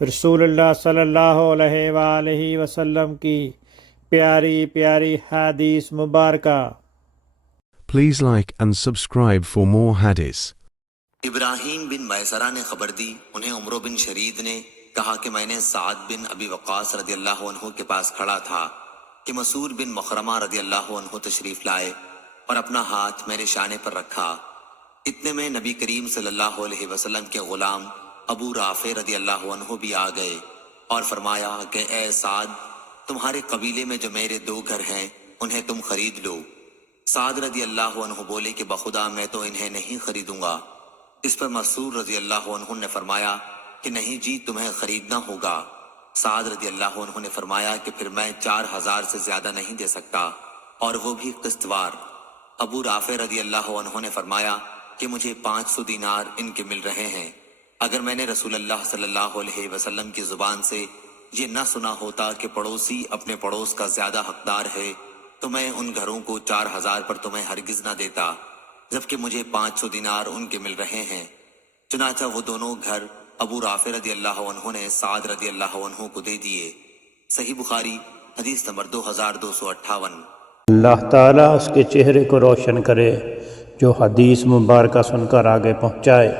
رسول اللہ صلی اللہ علیہ وآلہ وسلم کی پیاری پیاری حدیث مبارکہ۔ Please like and subscribe for more hadiths. ابراہیم بن میسرہ نے خبر دی، انہیں عمرو بن شرید نے کہا کہ میں نے سعد بن ابی وقاص رضی اللہ عنہ کے پاس کھڑا تھا کہ مسعود بن مخرمہ رضی اللہ عنہ تشریف لائے اور اپنا ہاتھ میرے شانے پر رکھا۔ اتنے میں نبی کریم صلی اللہ علیہ وسلم کے غلام ابو رافع رضی اللہ عنہ بھی آ گئے اور فرمایا کہ اے سعد، تمہارے قبیلے میں جو میرے 2 گھر ہیں انہیں تم خرید لو۔ سعد رضی اللہ عنہ بولے کہ بخدا میں تو انہیں نہیں خریدوں گا۔ اس پر مسعود رضی اللہ عنہ نے فرمایا کہ نہیں جی، تمہیں خریدنا ہوگا۔ سعد رضی اللہ عنہ نے فرمایا کہ پھر میں 4000 سے زیادہ نہیں دے سکتا، اور وہ بھی قسط وار۔ ابو رافع رضی اللہ عنہ نے فرمایا کہ مجھے 500 دینار ان کے مل رہے ہیں۔ اگر میں نے رسول اللہ صلی اللہ علیہ وسلم کی زبان سے یہ نہ سنا ہوتا کہ پڑوسی اپنے پڑوس کا زیادہ حقدار ہے تو میں ان گھروں کو 4000 پر تمہیں ہرگز نہ دیتا، جبکہ مجھے 500 دینار ان کے مل رہے ہیں۔ چنانچہ وہ دونوں گھر ابو رافع رضی اللہ عنہ نے سعد رضی اللہ عنہ کو دے دیے۔ صحیح بخاری حدیث نمبر 2258۔ اللہ تعالیٰ اس کے چہرے کو روشن کرے جو حدیث مبارکہ سن کر آگے پہنچائے۔